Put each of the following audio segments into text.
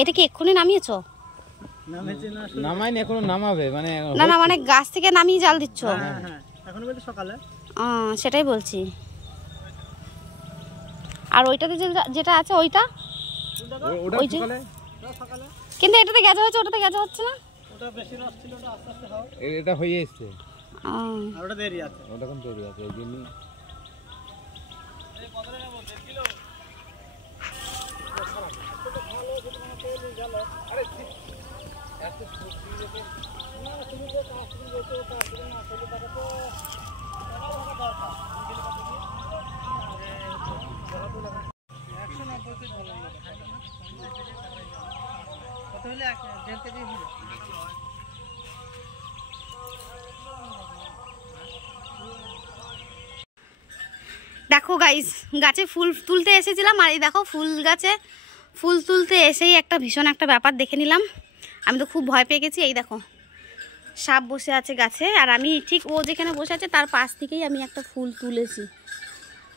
এটা কি এক্ষুনি নামিয়েছো? নামাইনি, এখনো নামাবে মানে। না না, মানে গাছ থেকে নামিয়ে জাল দিচ্ছ? হ্যাঁ, এখন বলতে সকালে। সেটাই বলছি। আর ওইটাতে যেটা আছে ওইটা, ওই যে সকালে। কিন্তু এটাতে গেজা হচ্ছে, ওটাতে গেজা হচ্ছে না। ওটা বেশি রস ছিল, ওটা আস্তে আস্তে হয়। এটা হয়ে এসেছে, আর ওটা দেরি আছে। ওটা কোন দেরি আছে এই জন্য। এই কত টাকা বলতে কিলো? ভালো যদি মানে তেল গেল। আরে এত সবজি রেখে না, তুমি যে কাজ তুমি যেতে কাজ করে না আসলে টাকা তো টাকা দরকার। কিলো কত দিয়ে? 190 পিস বললাম। কত হলে 1.5 কেজি হবে? দেখো গাইস, গাছে ফুল তুলতে এসেছিলাম, আর এই দেখো ফুল গাছে ফুল তুলতে এসেই একটা ভীষণ একটা ব্যাপার দেখে নিলাম। আমি তো খুব ভয় পেয়ে গেছি। এই দেখো সাপ বসে আছে গাছে, আর আমি ঠিক ও যেখানে বসে আছে তার পাশ থেকেই আমি একটা ফুল তুলেছি,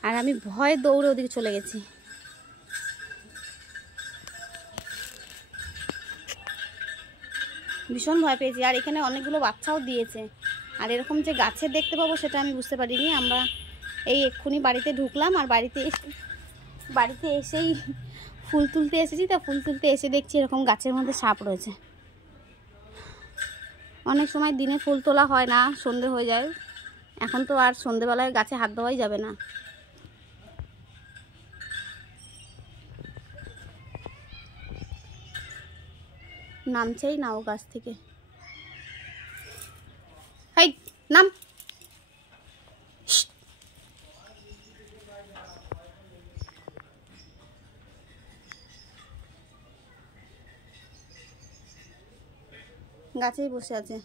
আর আমি ভয়ে দৌড়ে ওদিকে চলে গেছি। ভীষণ ভয় পেয়েছি। আর এখানে অনেকগুলো বাচ্চাও দিয়েছে, আর এরকম যে গাছে দেখতে পাবো সেটা আমি বুঝতে পারিনি। আমরা এই এক্ষুনি বাড়িতে ঢুকলাম, আর বাড়িতে এসেই ফুল তুলতে এসেছি। তা ফুল তুলতে এসে দেখছি এরকম গাছের মধ্যে সাপ রয়েছে। অনেক সময় দিনে ফুল তোলা হয় না, সন্ধে হয়ে যায়। এখন তো আর সন্ধেবেলায় গাছে হাত দেওয়াই যাবে না। নামছেই না ও গাছ থেকে। হাই নাম। গাছেই বসে আছে।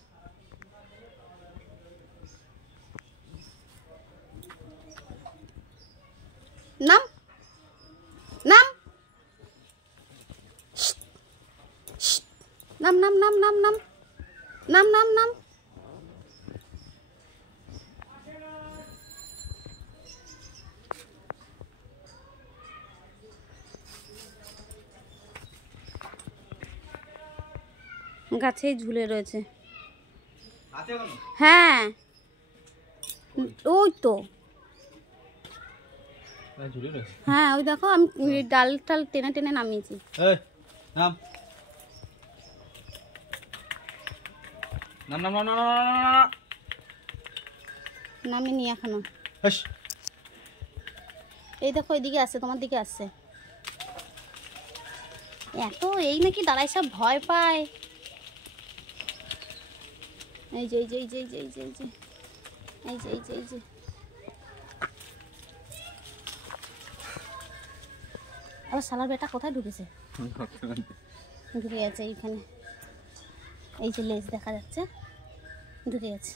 নাম নাম নাম নাম নাম নাম নাম নাম নাম নাম। গাছেই ঝুলে রয়েছে। হ্যাঁ ওই তো, হ্যাঁ ওই দেখো, আমি ডাল টাল টেনে টেনে নামিয়েছি। নামিনি এখনো। এই দেখো এদিকে আসছে, তোমার দিকে আসছে। এত এই নাকি দাঁড়াই সব ভয় পায়। এই যে এই যে এই যে এই যে এই যে এই যে এই যে এই যে এই যে আবার শালার বেটা কোথায় ঢুকেছে? ঢুকে গেছে এইখানে। এই যে লেজ দেখা যাচ্ছে, ঢুকে গেছে।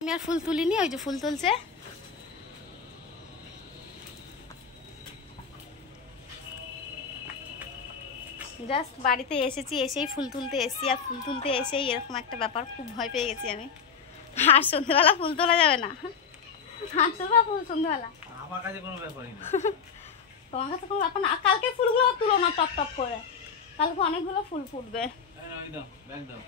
আমি আর ফুল তুলিনি, ওই যে ফুল তুলছে। জাস্ট বাড়িতে এসেছি, এসেই ফুল তুলতে এসেছি, আর ফুল তুলতে এসেই এরকম একটা ব্যাপার, খুব ভয় পেয়ে গেছি আমি। আর সন্ধ্যেবেলা ফুল তোলা যাবে না। আর তোলা ফুল সন্ধ্যেবেলা আমার কাছে কোনো ব্যাপারই না। তোমার কাছে কোনো ব্যাপার না। কালকে ফুলগুলো তুলো না টপ টপ করে, কালকে অনেকগুলো ফুল ফুটবে। এই দাও, ব্যাগ দাও।